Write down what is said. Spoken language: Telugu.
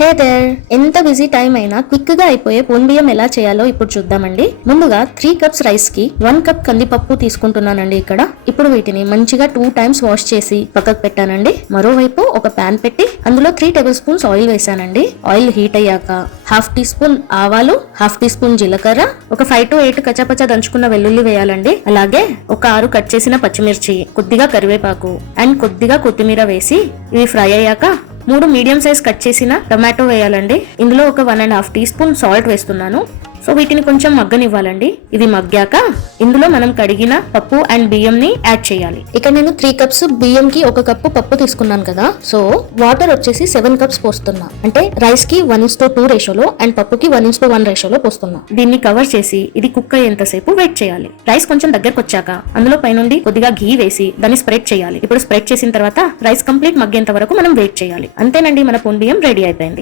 హే దేర్, ఎంత బిజీ టైం అయినా క్విక్ గా అయిపోయే పొన్ బియ్యం ఎలా చేయాలో ఇప్పుడు చూద్దామండి. ముందుగా 3 కప్స్ రైస్ కి 1 కప్ కందిపప్పు తీసుకుంటున్నానండి ఇక్కడ. ఇప్పుడు వీటిని మంచిగా 2 టైమ్స్ వాష్ చేసి పక్కకు పెట్టానండి. మరోవైపు ఒక పాన్ పెట్టి అందులో 3 టేబుల్ స్పూన్స్ ఆయిల్ వేసానండి. ఆయిల్ హీట్ అయ్యాక హాఫ్ టీ స్పూన్ ఆవాలు, హాఫ్ టీ స్పూన్ జీలకర్ర, ఒక 5 to 8 కచ్చాపచ్చా దంచుకున్న వెల్లుల్లి వేయాలండి. అలాగే ఒక 6 కట్ చేసిన పచ్చిమిర్చి, కొద్దిగా కరివేపాకు అండ్ కొద్దిగా కొత్తిమీర వేసి ఇవి ఫ్రై అయ్యాక 3 మీడియం సైజ్ కట్ చేసిన టొమాటో వేయాలండి. ఇందులో ఒక 1.5 టీ స్పూన్ సాల్ట్ వేస్తున్నాను. సో వీటిని కొంచెం మగ్గనివ్వాలండి. ఇది మగ్గాక ఇందులో మనం కడిగిన పప్పు అండ్ బియ్యం ని యాడ్ చేయాలి. ఇక్కడ నేను 3 కప్స్ బియ్యం కి 1 కప్పు పప్పు తీసుకున్నాను కదా, సో వాటర్ వచ్చేసి 7 కప్స్ పోస్తున్నా. అంటే రైస్ కి 1:2 రేషియోలో అండ్ పప్పుకి 1:1 రేషియోలో పోస్తున్నా. దీన్ని కవర్ చేసి ఇది కుక్ అయ్యేంతసేపు వెయిట్ చేయాలి. రైస్ కొంచెం దగ్గరకు వచ్చాక అందులో పైనుండి కొద్దిగా ఘీ వేసి దాన్ని స్ప్రెడ్ చేయాలి. ఇప్పుడు స్ప్రెడ్ చేసిన తర్వాత రైస్ కంప్లీట్ మగ్గేంత వరకు మనం వెయిట్ చేయాలి. అంతేనండి, మన పొన్ బియ్యం రెడీ అయిపోయింది.